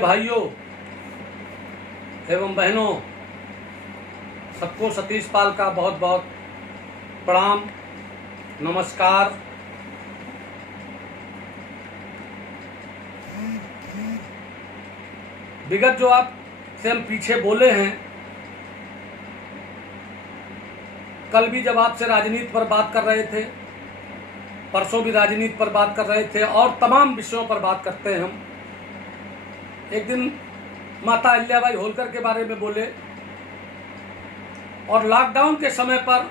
भाइयों एवं बहनों, सबको सतीश पाल का बहुत बहुत प्रणाम, नमस्कार। विगत जो आप से हम पीछे बोले हैं, कल भी जब आपसे राजनीति पर बात कर रहे थे, परसों भी राजनीति पर बात कर रहे थे और तमाम विषयों पर बात करते हैं हम। एक दिन माता अहिल्याबाई होलकर के बारे में बोले और लॉकडाउन के समय पर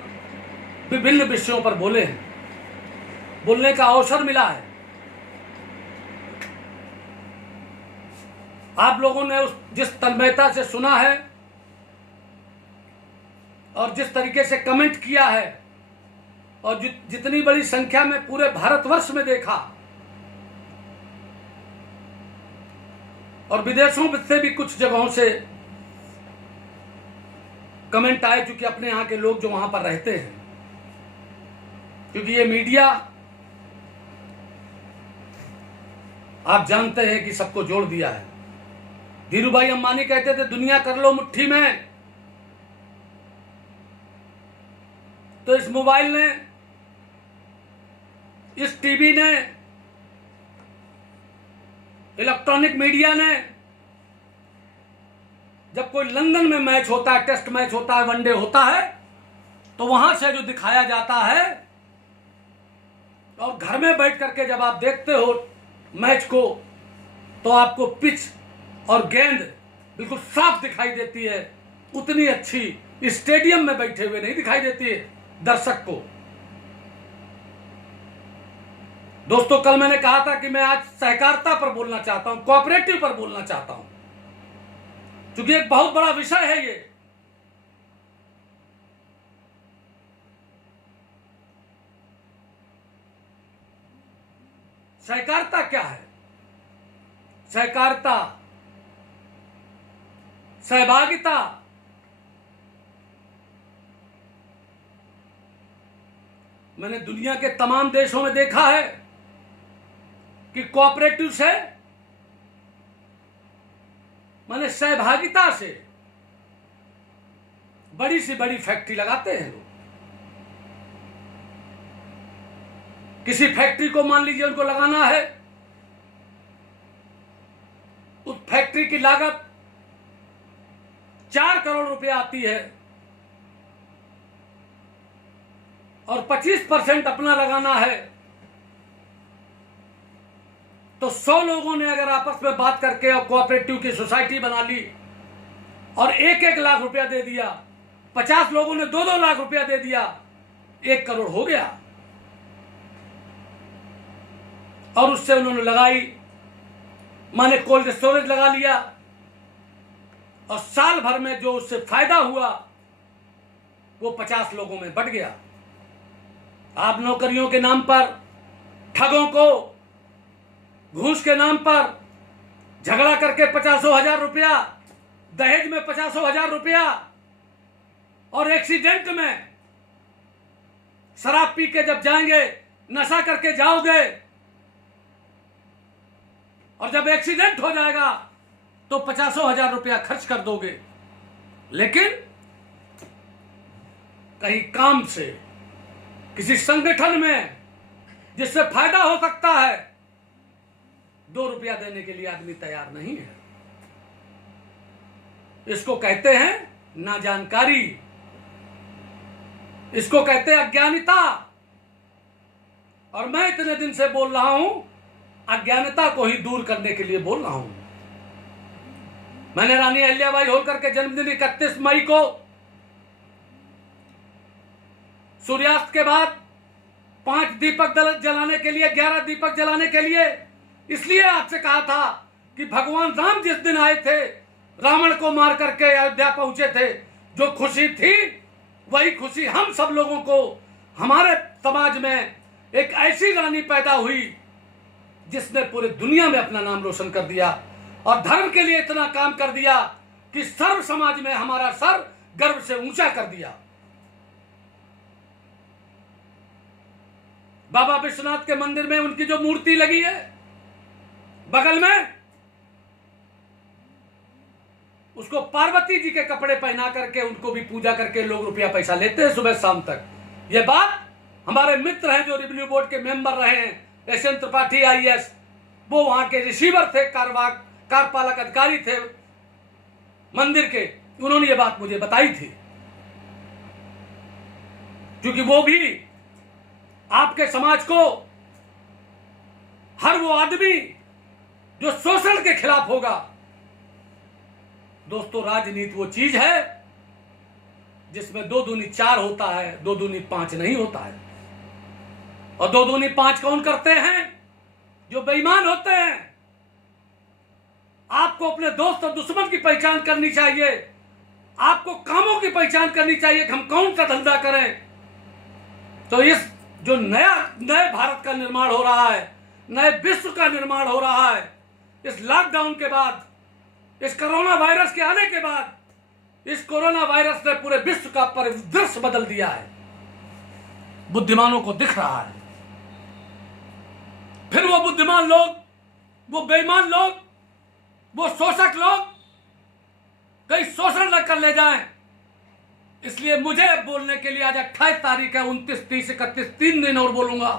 विभिन्न विषयों पर बोले हैं, बोलने का अवसर मिला है। आप लोगों ने जिस तन्मयता से सुना है और जिस तरीके से कमेंट किया है और जितनी बड़ी संख्या में पूरे भारतवर्ष में देखा और विदेशों से भी कुछ जगहों से कमेंट आए, चूंकि अपने यहाँ के लोग जो वहां पर रहते हैं, क्योंकि ये मीडिया आप जानते हैं कि सबको जोड़ दिया है। धीरूभाई अंबानी कहते थे दुनिया कर लो मुट्ठी में, तो इस मोबाइल ने, इस टीवी ने, इलेक्ट्रॉनिक मीडिया ने, जब कोई लंदन में मैच होता है, टेस्ट मैच होता है, वनडे होता है, तो वहां से जो दिखाया जाता है और घर में बैठ करके जब आप देखते हो मैच को, तो आपको पिच और गेंद बिल्कुल साफ दिखाई देती है। उतनी अच्छी स्टेडियम में बैठे हुए नहीं दिखाई देती है दर्शक को। दोस्तों, कल मैंने कहा था कि मैं आज सहकारिता पर बोलना चाहता हूं, कोऑपरेटिव पर बोलना चाहता हूं, क्योंकि एक बहुत बड़ा विषय है ये। सहकारिता क्या है? सहकारिता, सहभागिता, मैंने दुनिया के तमाम देशों में देखा है कि कोऑपरेटिव से, माने सहभागिता से, बड़ी सी बड़ी फैक्ट्री लगाते हैं लोग। किसी फैक्ट्री को मान लीजिए उनको लगाना है, उस फैक्ट्री की लागत 4 करोड़ रुपया आती है और 25% अपना लगाना है, तो 100 लोगों ने अगर आपस में बात करके और कोऑपरेटिव की सोसाइटी बना ली और 1-1 लाख रुपया दे दिया, 50 लोगों ने 2-2 लाख रुपया दे दिया, 1 करोड़ हो गया। और उससे उन्होंने लगाई, माने कोल्ड स्टोरेज लगा लिया, और साल भर में जो उससे फायदा हुआ वो 50 लोगों में बढ़ गया। आप नौकरियों के नाम पर, ठगों को घूस के नाम पर झगड़ा करके 50,000 रुपया, दहेज में 50,000 रुपया, और एक्सीडेंट में शराब पी के जब जाएंगे, नशा करके जाओगे और जब एक्सीडेंट हो जाएगा तो 50,000 रुपया खर्च कर दोगे, लेकिन कहीं काम से, किसी संगठन में जिससे फायदा हो सकता है, 2 रुपया देने के लिए आदमी तैयार नहीं है। इसको कहते हैं ना जानकारी, इसको कहते हैं अज्ञानता। और मैं इतने दिन से बोल रहा हूं, अज्ञानता को ही दूर करने के लिए बोल रहा हूं। मैंने रानी अहिल्याबाई होलकर के जन्मदिन 31 मई को सूर्यास्त के बाद 5 दीपक जलाने के लिए, 11 दीपक जलाने के लिए इसलिए आपसे कहा था कि भगवान राम जिस दिन आए थे, रावण को मार करके अयोध्या पहुंचे थे, जो खुशी थी वही खुशी हम सब लोगों को, हमारे समाज में एक ऐसी रानी पैदा हुई जिसने पूरी दुनिया में अपना नाम रोशन कर दिया और धर्म के लिए इतना काम कर दिया कि सर्व समाज में हमारा सर गर्व से ऊंचा कर दिया। बाबा विश्वनाथ के मंदिर में उनकी जो मूर्ति लगी है, बगल में उसको पार्वती जी के कपड़े पहना करके उनको भी पूजा करके लोग रुपया पैसा लेते हैं सुबह शाम तक। ये बात हमारे मित्र हैं जो रेवेन्यू बोर्ड के मेंबर रहे हैं, एस एन त्रिपाठी IAS, वो वहां के रिसीवर थे, कार्यपालक अधिकारी थे मंदिर के, उन्होंने ये बात मुझे बताई थी। क्योंकि वो भी आपके समाज को, हर वो आदमी जो शोषण के खिलाफ होगा। दोस्तों, राजनीति वो चीज है जिसमें 2 दूनी 4 होता है, 2 दूनी 5 नहीं होता है। और 2 दूनी 5 कौन करते हैं? जो बेईमान होते हैं। आपको अपने दोस्त और दुश्मन की पहचान करनी चाहिए। आपको कामों की पहचान करनी चाहिए कि हम कौन सा धंधा करें। तो इस जो नए भारत का निर्माण हो रहा है, नए विश्व का निर्माण हो रहा है, इस लॉकडाउन के बाद, इस कोरोना वायरस के आने के बाद, इस कोरोना वायरस ने पूरे विश्व का परिदृश्य बदल दिया है। बुद्धिमानों को दिख रहा है। फिर वो बुद्धिमान लोग, वो बेईमान लोग, वो शोषक लोग कहीं शोषण न कर ले जाएं। इसलिए मुझे बोलने के लिए आज 28 तारीख है, 29, 30, 31 3 दिन और बोलूंगा।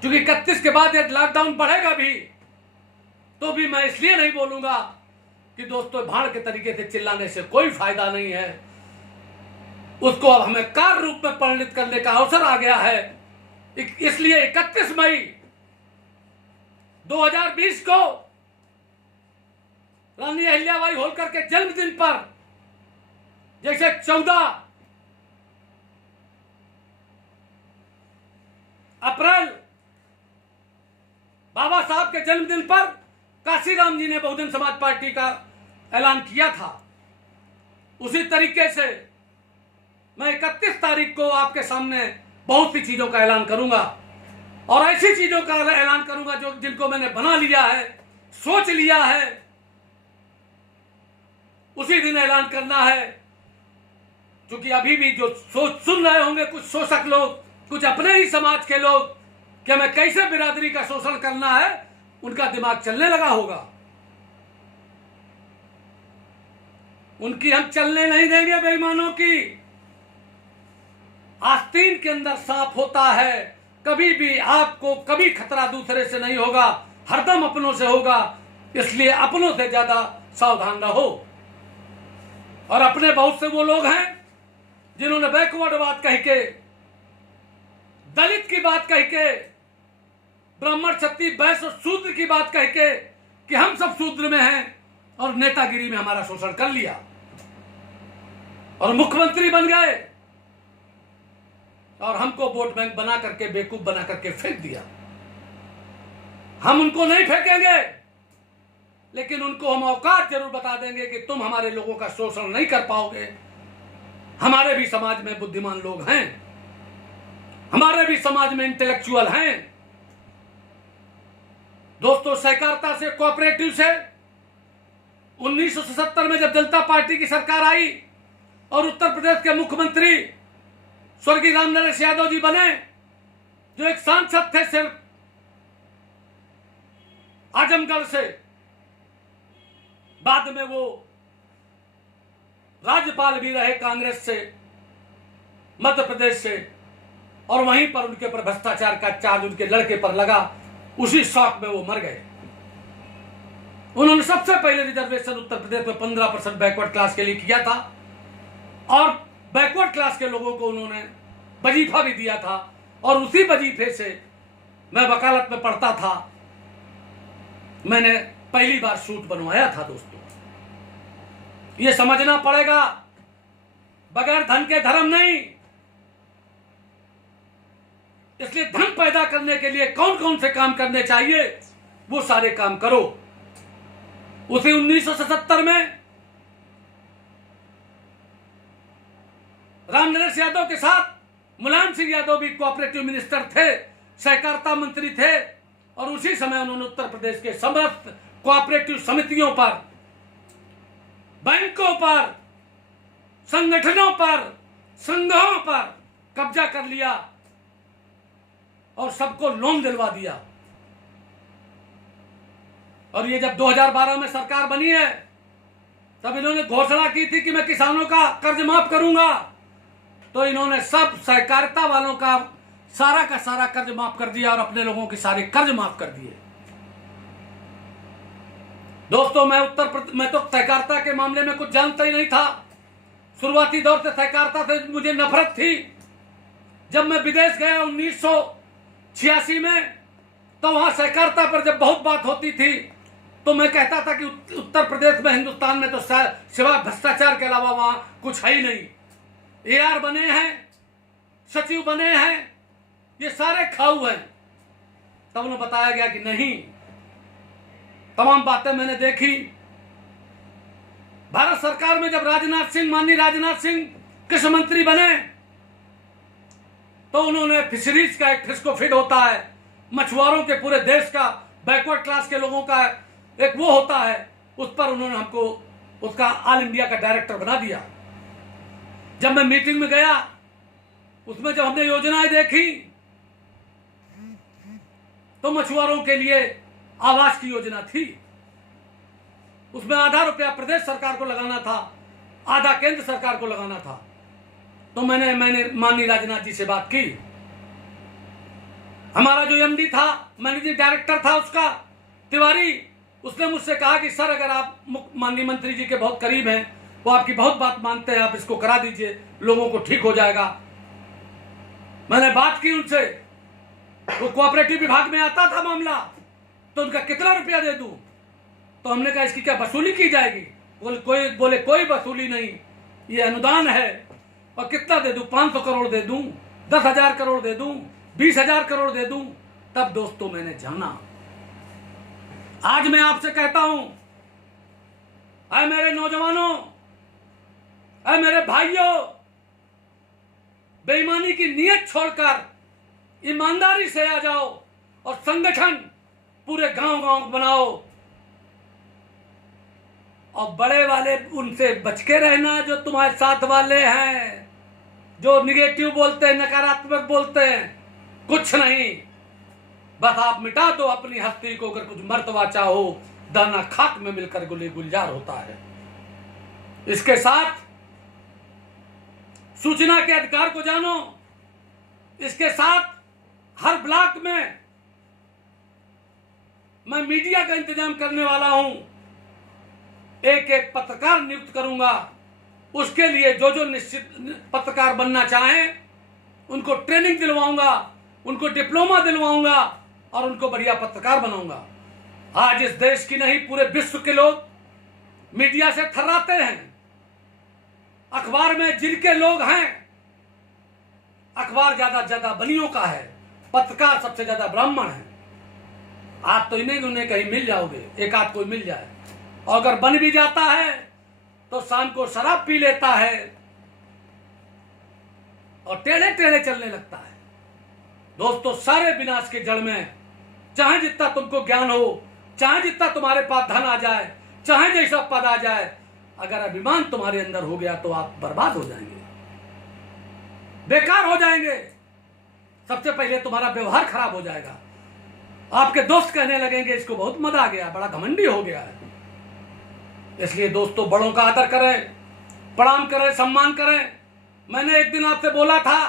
क्योंकि 31 के बाद यदि लॉकडाउन बढ़ेगा भी तो भी मैं इसलिए नहीं बोलूंगा कि दोस्तों भाड़ के तरीके से चिल्लाने से कोई फायदा नहीं है। उसको अब हमें कार्य रूप में परिणित करने का अवसर आ गया है। इसलिए 31 मई 2020 को रानी अहिल्याबाई होलकर के जन्मदिन पर, जैसे 14 अप्रैल बाबा साहब के जन्मदिन पर काशीराम जी ने बहुजन समाज पार्टी का ऐलान किया था, उसी तरीके से मैं 31 तारीख को आपके सामने बहुत सी चीजों का ऐलान करूंगा। और ऐसी चीजों का ऐलान करूंगा जो जिनको मैंने बना लिया है, सोच लिया है, उसी दिन ऐलान करना है। क्योंकि अभी भी जो सोच सुन रहे होंगे कुछ शोषक लोग, कुछ अपने ही समाज के लोग, कि हमें कैसे बिरादरी का शोषण करना है, उनका दिमाग चलने लगा होगा। उनकी हम चलने नहीं देंगे बेईमानों की। आस्तीन के अंदर सांप होता है। कभी भी आपको कभी खतरा दूसरे से नहीं होगा, हरदम अपनों से होगा। इसलिए अपनों से ज्यादा सावधान रहो। और अपने बहुत से वो लोग हैं जिन्होंने बैकवर्ड बात कह के, दलित की बात कह के, ब्राह्मण क्षत्रिय वैश्य और शूद्र की बात कह के कि हम सब शूद्र में हैं और नेतागिरी में हमारा शोषण कर लिया और मुख्यमंत्री बन गए और हमको वोट बैंक बना करके, बेवकूफ बना करके फेंक दिया। हम उनको नहीं फेंकेंगे, लेकिन उनको हम औकात जरूर बता देंगे कि तुम हमारे लोगों का शोषण नहीं कर पाओगे। हमारे भी समाज में बुद्धिमान लोग हैं, हमारे भी समाज में इंटेलेक्चुअल हैं। दोस्तों, सहकारिता से, कोऑपरेटिव से 1977 में जब जनता पार्टी की सरकार आई और उत्तर प्रदेश के मुख्यमंत्री स्वर्गीय रामनरेश यादव जी बने, जो एक सांसद थे सिर्फ आजमगढ़ से, बाद में वो राज्यपाल भी रहे कांग्रेस से, मध्य प्रदेश से, और वहीं पर उनके ऊपर भ्रष्टाचार का चार्ज उनके लड़के पर लगा। उसी शौक में वो मर गए। उन्होंने सबसे पहले रिजर्वेशन उत्तर प्रदेश में 15% बैकवर्ड क्लास के लिए किया था और बैकवर्ड क्लास के लोगों को उन्होंने वजीफा भी दिया था। और उसी वजीफे से मैं वकालत में पढ़ता था, मैंने पहली बार सूट बनवाया था। दोस्तों, ये समझना पड़ेगा, बगैर धन के धर्म नहीं। इसलिए धन पैदा करने के लिए कौन कौन से काम करने चाहिए, वो सारे काम करो। उसी 1977 में रामनरेश यादव के साथ मुलायम सिंह यादव भी कोऑपरेटिव मिनिस्टर थे, सहकारिता मंत्री थे, और उसी समय उन्होंने उत्तर प्रदेश के समस्त कोऑपरेटिव समितियों पर, बैंकों पर, संगठनों पर, संघों पर कब्जा कर लिया और सबको लोन दिलवा दिया। और ये जब 2012 में सरकार बनी है तब इन्होंने घोषणा की थी कि मैं किसानों का कर्ज माफ करूंगा, तो इन्होंने सब सहकारिता वालों का सारा कर्ज माफ कर दिया और अपने लोगों के सारे कर्ज माफ कर दिए। दोस्तों, मैं तो सहकारिता के मामले में कुछ जानता ही नहीं था। शुरुआती दौर से सहकारिता से मुझे नफरत थी। जब मैं विदेश गया 1986 में, तो वहां सहकारिता पर जब बहुत बात होती थी तो मैं कहता था कि उत्तर प्रदेश में, हिंदुस्तान में तो सिवाय भ्रष्टाचार के अलावा वहां कुछ है ही नहीं। एआर बने हैं, सचिव बने हैं, ये सारे खाऊ हैं। तब उन्हें बताया गया कि नहीं, तमाम बातें मैंने देखी। भारत सरकार में जब माननीय राजनाथ सिंह कृषि मंत्री बने, तो उन्होंने फिशरीज का एक फिस्को फिट होता है, मछुआरों के पूरे देश का, बैकवर्ड क्लास के लोगों का एक वो होता है, उस पर उन्होंने हमको उसका ऑल इंडिया का डायरेक्टर बना दिया। जब मैं मीटिंग में गया, उसमें जब हमने योजनाएं देखी, तो मछुआरों के लिए आवास की योजना थी। उसमें आधा रुपया प्रदेश सरकार को लगाना था, आधा केंद्र सरकार को लगाना था। तो मैंने माननीय राजनाथ जी से बात की। हमारा जो एमडी था, मैनेजिंग डायरेक्टर था उसका, तिवारी, उसने मुझसे कहा कि सर, अगर आप माननीय मंत्री जी के बहुत करीब हैं, वो आपकी बहुत बात मानते हैं, आप इसको करा दीजिए, लोगों को ठीक हो जाएगा। मैंने बात की उनसे, वो कोऑपरेटिव विभाग में आता था मामला, तो उनका कितना रुपया दे दूं? तो हमने कहा इसकी क्या वसूली की जाएगी? बोले कोई वसूली नहीं, ये अनुदान है। और कितना दे दूं? 500 करोड़ दे दूं, 10,000 करोड़ दे दूं, 20,000 करोड़ दे दूं? तब दोस्तों मैंने जाना। आज मैं आपसे कहता हूं, ऐ मेरे नौजवानों, ऐ मेरे भाइयों, बेईमानी की नीयत छोड़कर ईमानदारी से आ जाओ और संगठन पूरे गांव बनाओ। और बड़े वाले उनसे बच के रहना जो तुम्हारे साथ वाले हैं, जो निगेटिव बोलते हैं, नकारात्मक बोलते हैं। कुछ नहीं, बस आप मिटा दो अपनी हस्ती को। अगर कुछ मर्तबा चाहो, दाना खाक में मिलकर गुले गुलजार होता है। इसके साथ सूचना के अधिकार को जानो। इसके साथ हर ब्लॉक में मैं मीडिया का इंतजाम करने वाला हूं। एक एक पत्रकार नियुक्त करूंगा। उसके लिए जो निश्चित पत्रकार बनना चाहें, उनको ट्रेनिंग दिलवाऊंगा, उनको डिप्लोमा दिलवाऊंगा और उनको बढ़िया पत्रकार बनाऊंगा। आज इस देश की नहीं, पूरे विश्व के लोग मीडिया से थर्राते हैं। अखबार में जिनके लोग हैं, अखबार ज्यादा बनियों का है, पत्रकार सबसे ज्यादा ब्राह्मण है। आप तो इन्हें उन्हें कहीं मिल जाओगे, एक आध कोई मिल जाए। और अगर बन भी जाता है तो शाम को शराब पी लेता है और टेढ़े टेढ़े चलने लगता है। दोस्तों, सारे विनाश के जड़ में, चाहे जितना तुमको ज्ञान हो, चाहे जितना तुम्हारे पास धन आ जाए, चाहे जैसा पद आ जाए, अगर अभिमान तुम्हारे अंदर हो गया तो आप बर्बाद हो जाएंगे, बेकार हो जाएंगे। सबसे पहले तुम्हारा व्यवहार खराब हो जाएगा। आपके दोस्त कहने लगेंगे इसको बहुत मजा आ गया, बड़ा घमंडी हो गया है। इसलिए दोस्तों, बड़ों का आदर करें, प्रणाम करें, सम्मान करें। मैंने एक दिन आपसे बोला था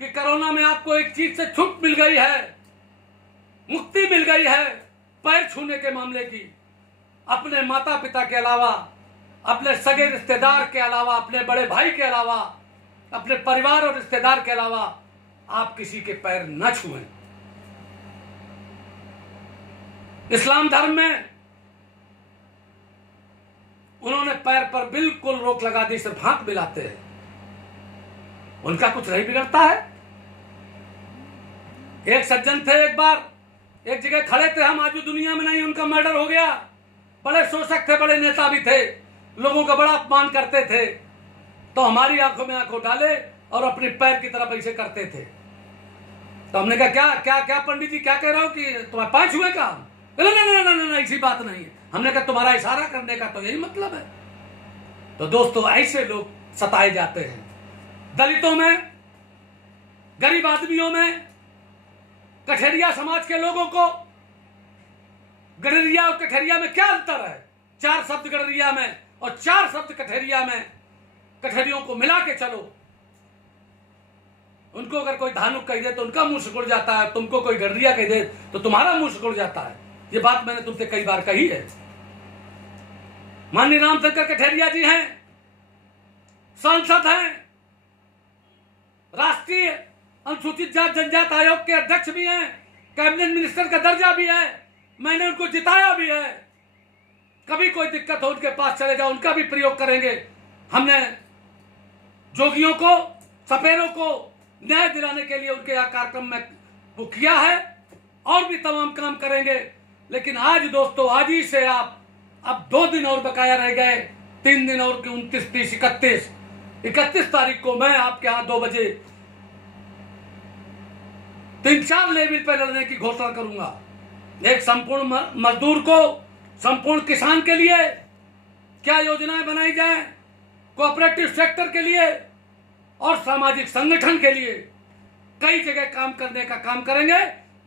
कि कोरोना में आपको एक चीज से छूट मिल गई है, मुक्ति मिल गई है, पैर छूने के मामले की। अपने माता पिता के अलावा, अपने सगे रिश्तेदार के अलावा, अपने बड़े भाई के अलावा, अपने परिवार और रिश्तेदार के अलावा आप किसी के पैर न छुएं। इस्लाम धर्म में उन्होंने पैर पर बिल्कुल रोक लगा दी, सिर्फ हाथ मिलाते हैं। उनका कुछ नहीं बिगड़ता है। एक सज्जन थे, एक बार एक जगह खड़े थे, हम आज भी दुनिया में नहीं, उनका मर्डर हो गया। बड़े शोषक थे, बड़े नेता भी थे, लोगों का बड़ा अपमान करते थे। तो हमारी आंखों में आंखों डाले और अपने पैर की तरफ ऐसे करते थे। तो हमने कहा क्या क्या क्या पंडित जी क्या कह रहे हो कि तुम्हारे पैर छुए का? नहीं, ऐसी बात नहीं है। हमने कहा तुम्हारा इशारा करने का तो यही मतलब है। तो दोस्तों, ऐसे लोग सताए जाते हैं। दलितों में, गरीब आदमियों में, कठेरिया समाज के लोगों को, गडरिया और कठेरिया में क्या अंतर है? 4 शब्द गडरिया में और 4 शब्द कठेरिया में, कठेरियों को मिला के चलो। उनको अगर कोई धानुक कह दे तो उनका मुंह सिकुड़ जाता है, तुमको कोई गडरिया कह दे तो तुम्हारा मुंह सिकुड़ जाता है। ये बात मैंने तुमसे कई बार कही है। माननीय रामशंकर कठेरिया जी हैं, सांसद हैं, राष्ट्रीय अनुसूचित जाति जनजाति आयोग के अध्यक्ष भी हैं, कैबिनेट मिनिस्टर का दर्जा भी है, मैंने उनको जिताया भी है। कभी कोई दिक्कत हो उनके पास चले जाओ, उनका भी प्रयोग करेंगे। हमने जोगियों को, सपेरों को न्याय दिलाने के लिए उनके यहाँ कार्यक्रम में वो किया है और भी तमाम काम करेंगे। लेकिन आज दोस्तों, आज ही से आप अब 2 दिन और बकाया रह गए, 3 दिन और, 29, 30, 31 तारीख को मैं आपके यहाँ 2 बजे 3-4 लेवल पर लड़ने की घोषणा करूंगा। एक संपूर्ण मजदूर को, संपूर्ण किसान के लिए क्या योजनाएं बनाई जाए, कोऑपरेटिव सेक्टर के लिए और सामाजिक संगठन के लिए कई जगह काम करने का काम करेंगे।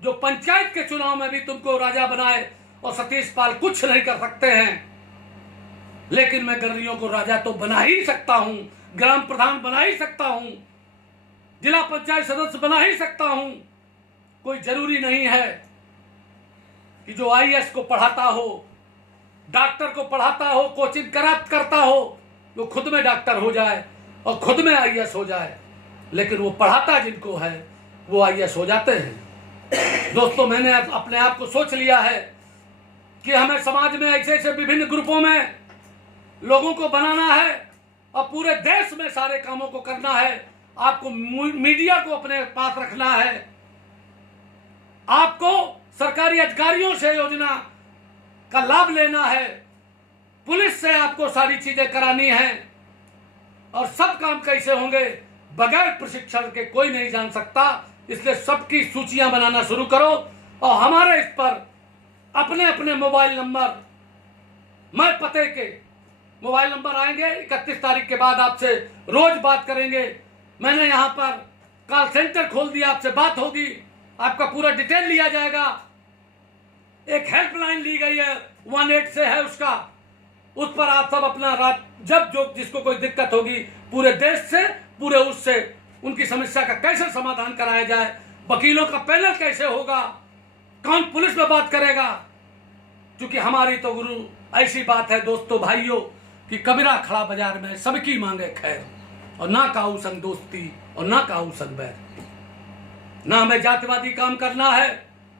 जो पंचायत के चुनाव में भी तुमको राजा बनाए और सतीश पाल कुछ नहीं कर सकते हैं, लेकिन मैं गडरियों को राजा तो बना ही सकता हूं, ग्राम प्रधान बना ही सकता हूं, जिला पंचायत सदस्य बना ही सकता हूं। कोई जरूरी नहीं है कि जो आईएएस को पढ़ाता हो, डॉक्टर को पढ़ाता हो, कोचिंग करता हो, वो खुद में डॉक्टर हो जाए और खुद में आईएएस हो जाए। लेकिन वो पढ़ाता जिनको है वो आईएएस हो जाते हैं। दोस्तों, मैंने अपने आप को सोच लिया है कि हमें समाज में ऐसे ऐसे विभिन्न ग्रुपों में लोगों को बनाना है और पूरे देश में सारे कामों को करना है। आपको मीडिया को अपने पास रखना है, आपको सरकारी अधिकारियों से योजना का लाभ लेना है, पुलिस से आपको सारी चीजें करानी है। और सब काम कैसे होंगे बगैर प्रशिक्षण के कोई नहीं जान सकता। इसलिए सबकी सूचियां बनाना शुरू करो और हमारे इस पर अपने अपने मोबाइल नंबर, मैं पते के मोबाइल नंबर आएंगे। 31 तारीख के बाद आपसे रोज बात करेंगे। मैंने यहाँ पर कॉल सेंटर खोल दिया, आपसे बात होगी, आपका पूरा डिटेल लिया जाएगा। एक हेल्पलाइन ली गई है, 18 से है उसका, उस पर आप सब अपना रात जब जो जिसको कोई दिक्कत होगी पूरे देश से, पूरे उससे उनकी समस्या का कैसे समाधान कराया जाए, वकीलों का पैनल कैसे होगा, कौन पुलिस में बात करेगा। क्योंकि हमारी तो गुरु ऐसी बात है दोस्तों, भाइयों, कि कबीरा खड़ा बाजार में सबकी मांगे खैर, और ना काऊ संग दोस्ती और ना काऊ संग बैर। ना हमें जातिवादी काम करना है,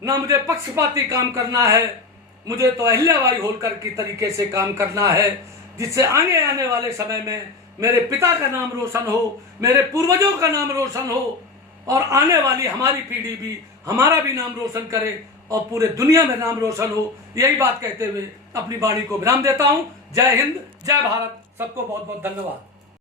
ना मुझे पक्षपाती काम करना है। मुझे तो अहिल्याबाई होलकर की तरीके से काम करना है, जिससे आगे आने वाले समय में मेरे पिता का नाम रोशन हो, मेरे पूर्वजों का नाम रोशन हो और आने वाली हमारी पीढ़ी भी हमारा भी नाम रोशन करे और पूरे दुनिया में नाम रोशन हो। यही बात कहते हुए अपनी वाणी को विराम देता हूं। जय हिंद, जय भारत, सबको बहुत बहुत धन्यवाद।